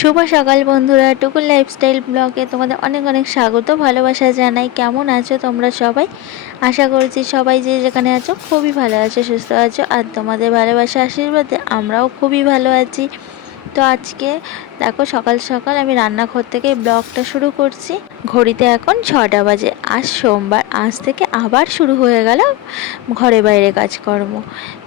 শুভ সকাল বন্ধুরা, টুকুর লাইফস্টাইল ব্লগে তোমাদের অনেক অনেক স্বাগত, ভালোবাসা জানাই। কেমন আছো তোমরা সবাই? আশা করছি সবাই যে যেখানে আছো খুবই ভালো আছো, সুস্থ আছো, আর তোমাদের ভালোবাসা আশীর্বাদে আমরাও খুবই ভালো আছি। তো আজকে দেখো সকাল সকাল আমি রান্নাঘর থেকে ব্লগটা শুরু করছি। ঘড়িতে এখন 6টা বাজে। আজ সোমবার, আজ থেকে আবার শুরু হয়ে গেল ঘরে বাইরে কাজকর্ম।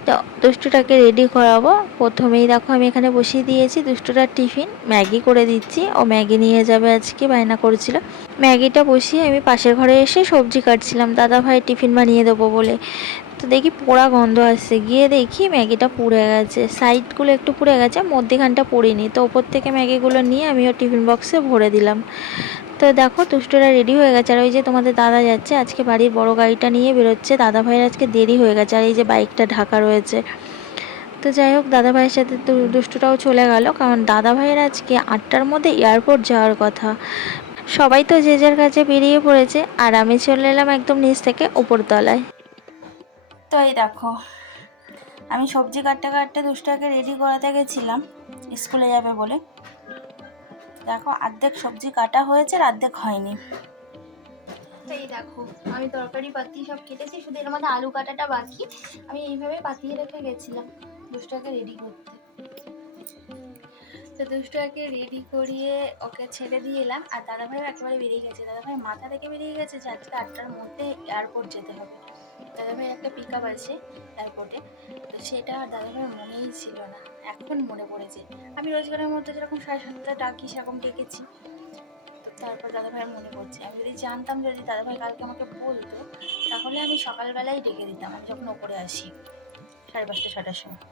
তো দুষ্টুটাকে রেডি করাবো। প্রথমেই দেখো আমি এখানে বসিয়ে দিয়েছি দুষ্টুটার টিফিন, ম্যাগি করে দিচ্ছি। ও ম্যাগি নিয়ে যাবে আজকে, বায়না করেছিল। ম্যাগিটা বসিয়ে আমি পাশের ঘরে এসে সবজি কাটছিলাম দাদা ভাই টিফিন বানিয়ে দেবো বলে। তো দেখি পোড়া গন্ধ আসছে, গিয়ে দেখি ম্যাগিটা পুড়ে গেছে, সাইডগুলো একটু পুড়ে গেছে, মধ্যেখানটা পুড়িনি। তো ওপর থেকে ম্যাগিগুলো নিয়ে আমি ওর টিফিন বক্সে ভরে দিলাম। তো দেখো দুষ্টুরা রেডি হয়ে গেছে। আর ওই যে তোমাদের দাদা যাচ্ছে আজকে, বাড়ির বড় গাড়িটা নিয়ে বেরোচ্ছে। দাদা ভাইয়ের আজকে দেরি হয়ে গেছে, আর এই যে বাইকটা ঢাকা রয়েছে। তো যাই হোক, দাদা ভাইয়ের সাথে দুষ্টুটাও চলে গেল, কারণ দাদা ভাইয়ের আজকে 8টার মধ্যে এয়ারপোর্ট যাওয়ার কথা। সবাই তো যে যার কাছে বেরিয়ে পড়েছে, আর আমি চলে এলাম একদম নিচ থেকে উপর তলায়। তো এই দেখো, আমি সবজি কাটতে কাটতে দুষ্টুটাকে রেডি করাতে গেছিলাম স্কুলে যাবে বলে। দেখো অর্ধেক সবজি কাটা হয়েছে আর অর্ধেক হয়নি। এই দেখো, আমি তরকারি পাতি সব কেটেছি, শুধু এর মধ্যে আলু কাটাটা বাকি। আমি এইভাবে পাতিয়ে রেখে গেছিলাম দুষ্টুটাকে রেডি করতে। তো দুষ্টুটাকে রেডি করিয়ে ওকে ছেড়ে দিয়ে এলাম। আর দাদাভাইও একেবারে বেরিয়ে গেছে। দাদাভাই মাথা থেকে বেরিয়ে গেছে যে আজকে 8টার মধ্যে এয়ারপোর্ট যেতে হবে। দাদাভাইয়ের একটা পিক আপ আছে এয়ারপোর্টে, তো সেটা আর দাদাভাইয়ের মনেই ছিল না, এখন মনে পড়েছে। আমি রোজগারের মধ্যে যেরকম 7:30 ডাকি সেরকম ডেকেছি। তো তারপর দাদাভাইয়ের মনে পড়ছে। আমি যদি জানতাম, যদি দাদাভাই কালকে আমাকে বলতো, তাহলে আমি সকালবেলায় ডেকে দিতাম, আমি যখন ওপরে আসি 5:30 6টার সময়।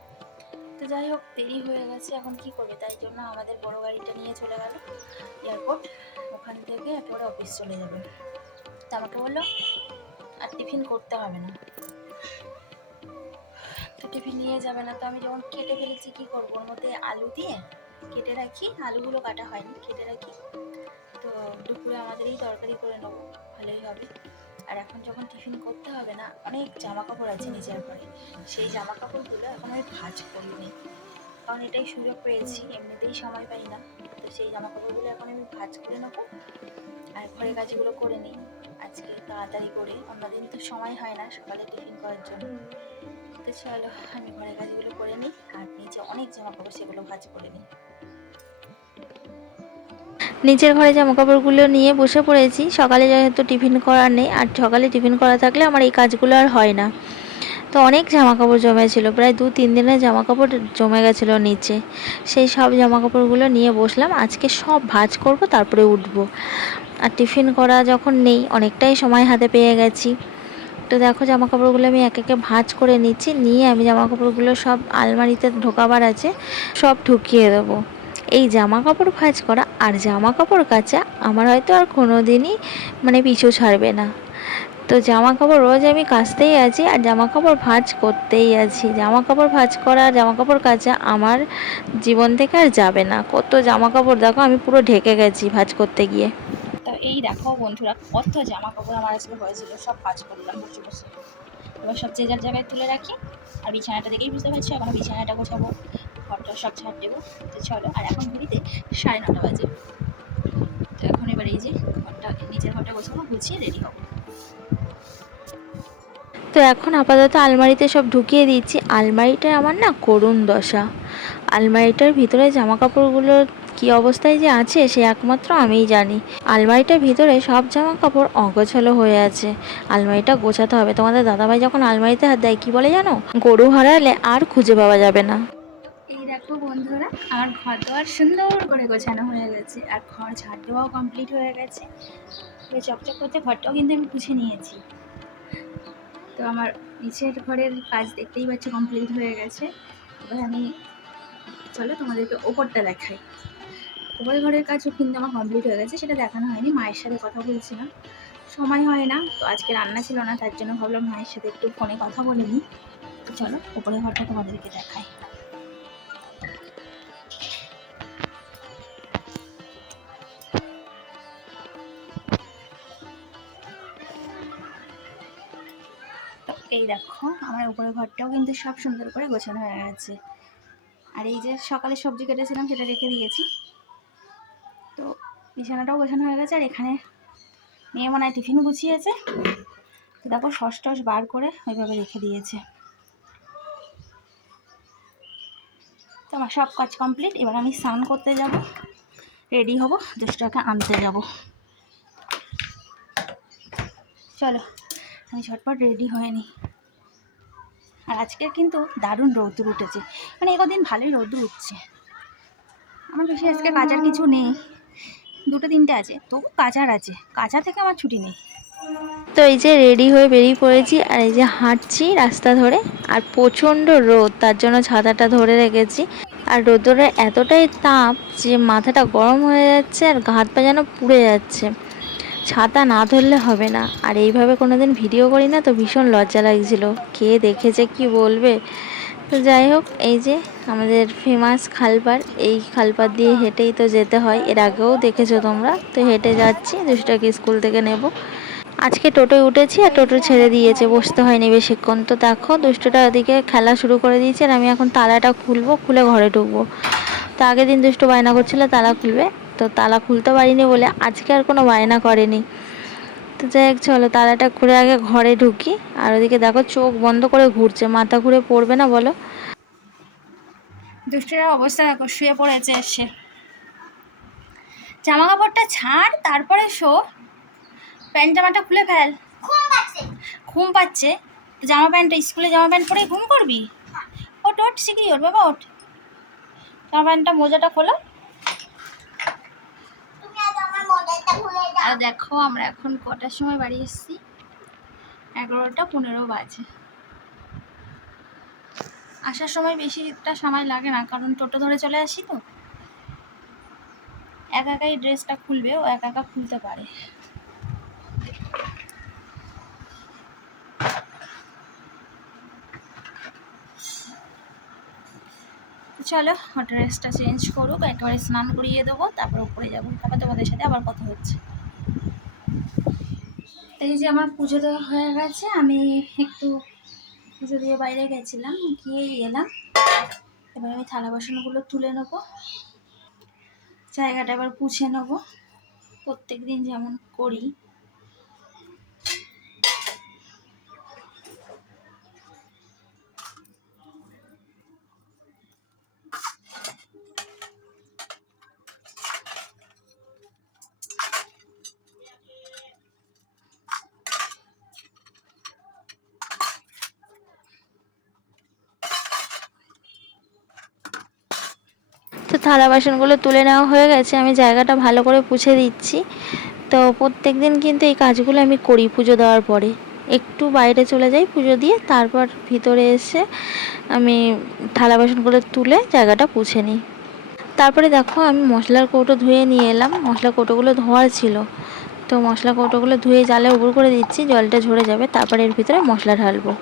তো যাই হোক, দেরি হয়ে গেছে, এখন কি করবে, তাই জন্য আমাদের বড় গাড়িটা নিয়ে চলে গেল এয়ারপোর্ট। ওখান থেকে একেবারে অফিস চলে যাবে। তো আমাকে বললো আর টিফিন করতে হবে না, তো টিফিন নিয়ে যাবে না। তো আমি যখন কেটে ফেলেছি, কি করবো, ওর মধ্যে আলু দিয়ে কেটে রাখি, আলুগুলো কাটা হয়নি, কেটে রাখি। তো দুপুরে আমাদের এই তরকারি করে নেবো, ভালোই হবে। আর এখন যখন টিফিন করতে হবে না, অনেক জামা কাপড় আছে নিজের ঘরে, সেই জামা কাপড়গুলো এখন আমি ভাঁজ করিনি, কারণ এটাই সুযোগ পেয়েছি, এমনিতেই সময় পাই না। তো সেই জামা কাপড়গুলো এখন আমি ভাঁজ করে নেবো, আর ঘরের কাজগুলো করে নিই আজকে তাড়াতাড়ি করে। অন্যদিন তো সময় হয় না সকালে টিফিন করার জন্য। তো চলো আমি ঘরের কাজগুলো করে নিই, আর নিচে অনেক জামা কাপড়, সেগুলো ভাঁজ করে নিই। নিচের ঘরে জামা কাপড়গুলো নিয়ে বসে পড়েছি। সকালে যেহেতু টিফিন করার নেই, আর সকালে টিফিন করা থাকলে আমার এই কাজগুলো আর হয় না। তো অনেক জামা কাপড় জমেছিল, প্রায় 2-3 দিনের জামা কাপড় জমে গেছিলো নিচে। সেই সব জামা কাপড়গুলো নিয়ে বসলাম, আজকে সব ভাঁজ করব, তারপরে উঠবো। আর টিফিন করা যখন নেই, অনেকটাই সময় হাতে পেয়ে গেছি। তো দেখো জামা কাপড়গুলো আমি এক একে ভাঁজ করে নিচ্ছি, নিয়ে আমি জামা কাপড়গুলো সব আলমারিতে ঢোকাবার আছে, সব ঢুকিয়ে দেবো। এই জামা কাপড় ভাঁজ করা আর জামা কাপড় কাচা আমার হয়তো আর কোনো দিনই পিছু ছাড়বে না। তো জামা কাপড় রোজ আমি কাচতেই আছি, আর জামা কাপড় ভাঁজ করতেই আছি। জামা কাপড় ভাঁজ করা, জামা কাপড় কাচা আমার জীবন থেকে আর যাবে না। কত জামা কাপড় দেখো, আমি পুরো ঢেকে গেছি ভাঁজ করতে গিয়ে। তো এই দেখো বন্ধুরা, কত জামা কাপড় আমার আজকে হয়েছিল, সব ভাঁজ করলাম বসে বসে। এবার সব যে যার জায়গায় তুলে রাখি। আর বিছানাটা দেখেই বুঝতে পারছি, এখন বিছানাটা গোছাবো, ঘরটা সব ঝাড় দেবো। তো চলো, আর এখন ঘড়িতে 9:30 বাজে। তো এখন এবার এই যে ঘরটা, নিজের ঘরটা গোছাবো, গুছিয়ে রেডি হবো। তো এখন আপাতত আলমারিতে সব ঢুকিয়ে দিচ্ছি। আলমারিটার আমার না করুণ দশা। আলমারিটার ভিতরে জামা কাপড়গুলো কী অবস্থায় যে আছে সে একমাত্র আমিই জানি। আলমারিটার ভিতরে সব জামা কাপড় অগোছালো হয়ে আছে। আলমারিটা গোছাতে হবে। তোমাদের দাদাভাই যখন আলমারিতে হাত দেয়, কি বলে জানো, গরু হারালে আর খুঁজে পাওয়া যাবে না। এই দেখো বন্ধুরা, আমার ঘর দোয়ার সুন্দর করে গোছানো হয়ে গেছে, আর ঘর ঝাড় দেওয়াও কমপ্লিট হয়ে গেছে। চকচক করতে ঘরটাও কিন্তু আমি মুছে নিয়েছি। তো আমার নিচের ঘরের কাজ দেখতেই পাচ্ছি কমপ্লিট হয়ে গেছে। এবার আমি, চলো তোমাদেরকে ওপরটা দেখাই। ওপরের ঘরের কাজও কিন্তু আমার কমপ্লিট হয়ে গেছে, সেটা দেখানো হয়নি। মায়ের সাথে কথা বলছিলাম, সময় হয় না, তো আজকে রান্না ছিল না, তার জন্য ভাবলাম মায়ের সাথে একটু ফোনে কথা বলে নিই। তো চলো ওপরের ঘরটা তোমাদেরকে দেখাই। তো এই দেখো, আমার উপরের ঘরটাও কিন্তু সব সুন্দর করে গোছানো হয়ে গেছে। আর এই যে সকালে সবজি কেটেছিলাম, সেটা রেখে দিয়েছি। তো বিছানাটাও গোছানো হয়ে গেছে, আর এখানে মেয়ে মনে হয় টিফিন গুছিয়েছে। তো দেখো সস টস বার করে ওইভাবে রেখে দিয়েছে। তো আমার সব কাজ কমপ্লিট। এবার আমি স্নান করতে যাব, রেডি হব, দুষ্টটাকে আনতে যাব। চলো আমি ঝটপট রেডি হয়ে নিই। আর আজকের কিন্তু দারুণ রৌদ্র উঠেছে, মানে একদিন ভালোই রৌদ্র উঠছে। আমার বেশি আজকে কাজার কিছু নেই, 2-3টে আছে, তবু কাজার আছে, কাজা থেকে আমার ছুটি নেই। তো এই যে রেডি হয়ে বেরিয়ে পড়েছি, আর এই যে হাঁটছি রাস্তা ধরে, আর প্রচণ্ড রোদ, তার জন্য ছাতাটা ধরে রেখেছি। আর রোদ্রের এতটাই তাপ যে মাথাটা গরম হয়ে যাচ্ছে, আর হাত পা যেন পুড়ে যাচ্ছে। ছাতা না ধরলে হবে না। আর এইভাবে কোনোদিন ভিডিও করি না, তো ভীষণ লজ্জা লাগছিল, কে দেখেছে কি বলবে। তো যাই হোক, এই যে আমাদের ফেমাস খালপার, এই খালপার দিয়ে হেঁটেই তো যেতে হয়, এর আগেও দেখেছো তোমরা। তো হেঁটে যাচ্ছি, দুষ্টটাকে স্কুল থেকে নেব। আজকে টোটোয় উঠেছি, আর টোটো ছেড়ে দিয়েছে, বসতে হয়নি বেশিক্ষণ। তো দেখো দুষ্টটা ওদিকে খেলা শুরু করে দিয়েছে, আর আমি এখন তালাটা খুলবো, খুলে ঘরে ঢুকবো। তো আগের দিন দুষ্টু বায়না করছিল তালা খুলবে, তো তালা খুলতে পারিনি বলে আজকে আর কোনো বায়না করেনি। তো যাই হোক, চলো তালাটা খুলে আগে ঘরে ঢুকি। আর ওদিকে দেখো চোখ বন্ধ করে ঘুরছে, মাথা ঘুরে পড়বে না বলো। দুষ্টুটার অবস্থা দেখো, শুয়ে পড়েছে এসে। জামা কাপড়টা ছাড়, তারপরে শো। প্যান্ট জামাটা খুলে ফেল। ঘুম পাচ্ছে, জামা প্যান্টটা, স্কুলে জামা প্যান্ট পরে ঘুম করবি? ওঠ ওঠ শিগগিরি ওঠ বাবা, ওঠ। জামা প্যান্টটা মোজাটা খোলো। আর দেখো আমরা এখন কটার সময় বাড়ি এসেছি, 11টা 15 বাজে। আসার সময় বেশিটা সময় লাগে না, কারণ টোটো ধরে চলে আসি। তো একা একাই ড্রেসটা খুলবে, ও একা একা খুলতে পারে। চলো ড্রেসটা চেঞ্জ করুক, একেবারে স্নান করিয়ে দেবো, তারপর উপরে যাবো, তারপর তোমাদের সাথে আবার কথা হচ্ছে। এই যে আমার পুজো দেওয়া হয়ে গেছে, আমি একটু পুজো দিয়ে বাইরে গেছিলাম, গিয়ে এলাম। এবার আমি থালা বাসনগুলো তুলে নেবো, জায়গাটা এবার পুছে নেবো, প্রত্যেক দিন যেমন করি। তো থালা বাসনগুলো তুলে নেওয়া হয়ে গেছে, আমি জায়গাটা ভালো করে পুছে দিচ্ছি। তো প্রত্যেক দিন কিন্তু এই কাজগুলো আমি করি পুজো দেওয়ার পরে। একটু বাইরে চলে যাই পুজো দিয়ে, তারপর ভিতরে এসে আমি থালা বাসনগুলো তুলে জায়গাটা পুছে নিই। তারপরে দেখো আমি মশলার কৌটো ধুয়ে নিয়ে এলাম, মশলার কৌটোগুলো ধোয়া ছিল। তো মশলা কৌটোগুলো ধুয়ে জালে উবুর করে দিচ্ছি, জলটা ঝরে যাবে, তারপরে এর ভিতরে মশলা ঢালবো।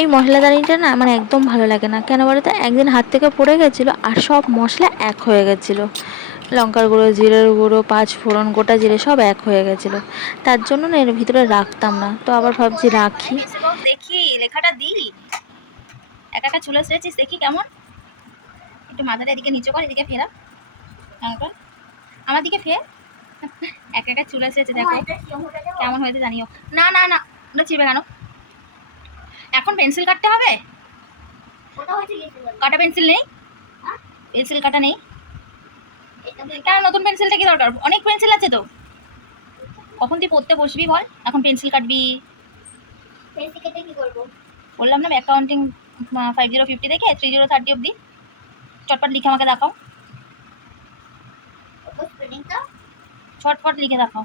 এই মশলাদানিটা না আমার একদম ভালো লাগে না, কেন বলো তো, একদিন হাত থেকে পড়ে গেছিলো, আর সব মশলা এক হয়ে গেছিলো। লঙ্কার গুঁড়ো, জিরের গুঁড়ো, 5 ফোড়ন, গোটা জিরে সব এক হয়ে গেছিলো। তার জন্য না এর ভিতরে রাখতাম না, তো আবার ভাবছি রাখি। দেখি লেখাটা দিই, একা একা চলে এসেছিস, দেখি কেমন। একটু মাথাটা এদিকে নিচু কর, এদিকে ফেরা, আমার দিকে ফের। একা একা চলে এসেছে, দেখো কেমন হয়েছে জানিও। না না না, ওটা চিবে কেন? এখন পেন্সিল কাটতে হবে? কাটা পেন্সিল নেই? পেন্সিল কাটা নেই কেন? নতুন পেন্সিলটা কি দরকার? অনেক পেন্সিল আছে তো। কখন তুই পড়তে বসবি বল, এখন পেন্সিল কাটবি? পেন্সিল কেটে কি করব? বললাম না অ্যাকাউন্টিং 5050 থেকে 3030 অবধি চটপট লিখে আমাকে দেখাও। ছটপট লিখে দেখাও,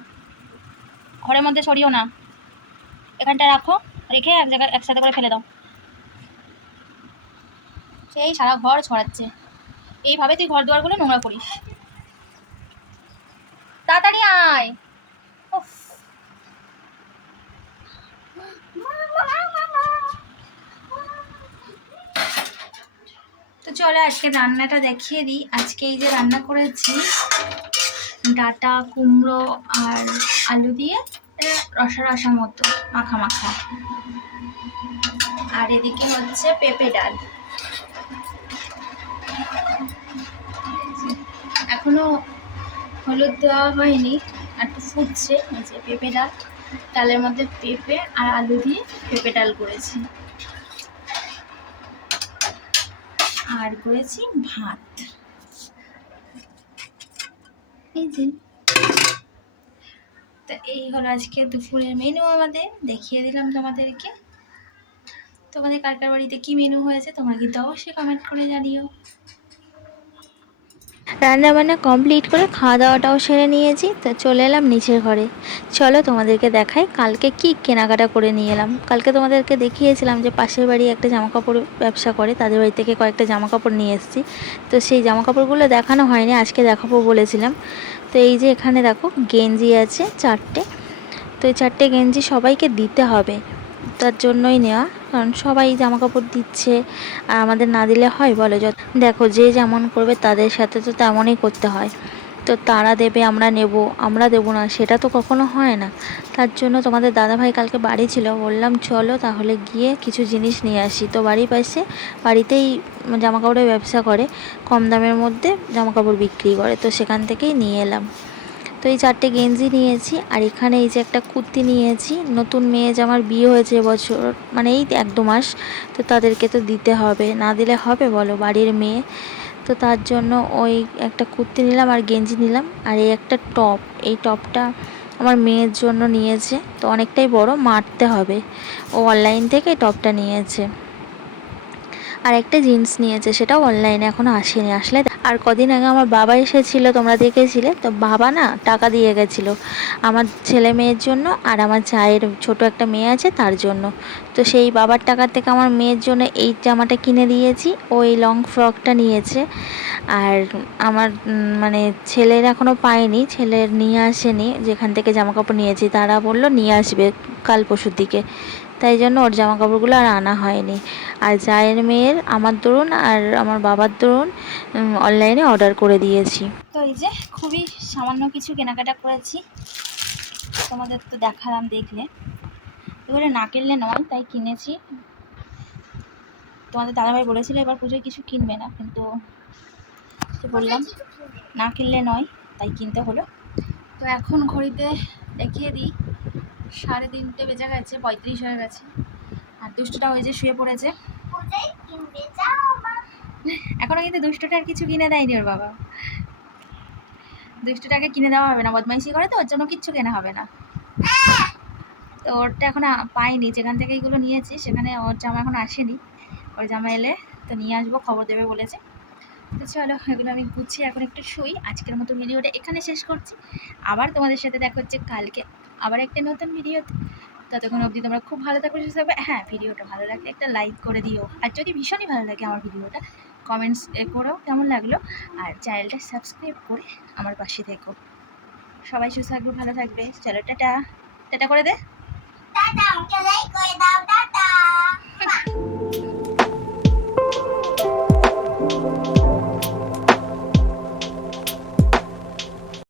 ঘরের মধ্যে সরিও না, এখানটা রাখো, রেখে এক জায়গায় একসাথে করে ফেলে দাও। সেই সারা ঘর ছড়াচ্ছে, এইভাবে তুই ঘর দুয়ারগুলো নোংরা করিস। তাড়াতাড়ি আয়। তো চলো আজকে রান্নাটা দেখিয়ে দিই। আজকে এই যে রান্না করেছি ডাঁটা, কুমড়ো আর আলু দিয়ে রসা রসা মতো মাখা মাখা, আর এদিকে হচ্ছে পেঁপে ডাল। এখনো হলুদ দেওয়া হয়নি, আর একটু ফুটছে। এই যে পেঁপে ডাল, ডালের মধ্যে পেঁপে আর আলু দিয়ে পেঁপে ডাল করেছি, আর করেছি ভাত। এই যে, তো এই হলো আজকে দুপুরের মেনু আমাদের, দেখিয়ে দিলাম তোমাদেরকে। তোমাদের কার কার বাড়িতে কী মেনু হয়েছে তোমরা কিন্তু অবশ্যই কমেন্ট করে জানিও। রান্নাবান্না কমপ্লিট করে খাওয়া দাওয়াটাও সেরে নিয়েছি, তো চলে এলাম নিচের ঘরে। চলো তোমাদেরকে দেখাই কালকে কি কেনাকাটা করে নিয়ে এলাম। কালকে তোমাদেরকে দেখিয়েছিলাম যে পাশের বাড়ি একটা জামাকাপড় ব্যবসা করে, তাদের বাড়ি থেকে কয়েকটা জামাকাপড় নিয়ে এসেছি। তো সেই জামাকাপড়গুলো দেখানো হয়নি, আজকে দেখাবো বলেছিলাম। তো এই যে এখানে দেখো গেঞ্জি আছে 4টে। তো এই 4টে গেঞ্জি সবাইকে দিতে হবে, তার জন্যই নেওয়া, কারণ সবাই জামা কাপড় দিচ্ছে আর আমাদের না দিলে হয় বলো? দেখো যে যেমন করবে তাদের সাথে তো তেমনই করতে হয়। তো তারা দেবে আমরা নেব, আমরা দেবো না, সেটা তো কখনো হয় না। তার জন্য তোমাদের দাদাভাই কালকে বাড়ি ছিল, বললাম চলো তাহলে গিয়ে কিছু জিনিস নিয়ে আসি। তো বাড়ির পাশে বাড়িতেই জামা কাপড়ের ব্যবসা করে, কম দামের মধ্যে জামা কাপড় বিক্রি করে, তো সেখান থেকেই নিয়ে এলাম। তো এই 4টে গেঞ্জি নিয়েছি, আর এখানে এই যে একটা কুর্তি নিয়েছি। নতুন মেয়ে জামার বিয়ে হয়েছে এবছর, মানে এই 1-2 মাস, তো তাদেরকে তো দিতে হবে, না দিলে হবে বলো, বাড়ির মেয়ে। তো তার জন্য ওই একটা কুর্তি নিলাম আর গেঞ্জি নিলাম, আর এই একটা টপ। এই টপটা আমার মেয়ের জন্য নিয়েছে, তো অনেকটাই বড়, মারতে হবে। ও অনলাইন থেকে টপটা নিয়েছে। আর একটা জিন্স নিয়েছে, সেটাও অনলাইনে, এখনও আসেনি, আসলে। আর কদিন আগে আমার বাবা এসেছিলো, তোমরা দেখেছিলে তো। বাবা না টাকা দিয়ে গেছিলো আমার ছেলে মেয়ের জন্য, আর আমার চায়ের ছোট একটা মেয়ে আছে তার জন্য। তো সেই বাবার টাকা থেকে আমার মেয়ের জন্য এই জামাটা কিনে দিয়েছি, ও এই লং ফ্রকটা নিয়েছে। আর আমার মানে ছেলের এখনও পায়নি, ছেলের নিয়ে আসেনি, যেখান থেকে জামা কাপড় নিয়েছি তারা বললো নিয়ে আসবে কাল পরশুর দিকে, তাই জন্য ওর জামা কাপড়গুলো আর আনা হয়নি। আর জায়ের মেয়ের আমার দরুন আর আমার বাবার দরুন অনলাইনে অর্ডার করে দিয়েছি। তো এই যে খুবই সামান্য কিছু কেনাকাটা করেছি, তোমাদের তো দেখালাম, দেখলে। এবারে না কিনলে নয়, তাই কিনেছি। তোমাদের দাদাভাই বলেছিল এবার পুজোয় কিছু কিনবে না, কিন্তু বললাম না কিনলে নয়, তাই কিনতে হলো। তো এখন ঘড়িতে দেখিয়ে দিই 3:30 বেজে গেছে, 35 হয়ে গেছে। আর দুষ্টটা ওই যে শুয়ে পড়েছে। এখনো কিন্তু দুষ্টটা আর কিছু কিনে দেয়নি ওর বাবা। দুষ্টটাকে কিনে দেওয়া হবে না, বদমাইশি করে, তো ওর জন্য কিচ্ছু কেনা হবে না। তো ওরটা এখন পাইনি, যেখান থেকে এইগুলো নিয়েছি সেখানে ওর জামা এখন আসেনি। ওর জামা এলে তো নিয়ে আসবো, খবর দেবে বলেছে। তো চলো এগুলো আমি গুছিয়ে এখন একটু শুই। আজকের মতো ভিডিওটা এখানে শেষ করছি। আবার তোমাদের সাথে দেখা হচ্ছে কালকে আবার একটা নতুন ভিডিওতে। ততক্ষণ অবধি তোমরা খুব ভালো থাকবে, সুস্থ থাকবে। হ্যাঁ, ভিডিওটা ভালো লাগলে একটা লাইক করে দিও, আর যদি ভীষণই ভালো লাগে আমার ভিডিওটা কমেন্টস করেও কেমন লাগলো, আর চ্যানেলটা সাবস্ক্রাইব করে আমার পাশে থেকো। সবাই সুস্থ থাকবে, ভালো থাকবে। চলো টাটা, টাটা করে দে। টাটা, আমাকে লাইক করে দাও।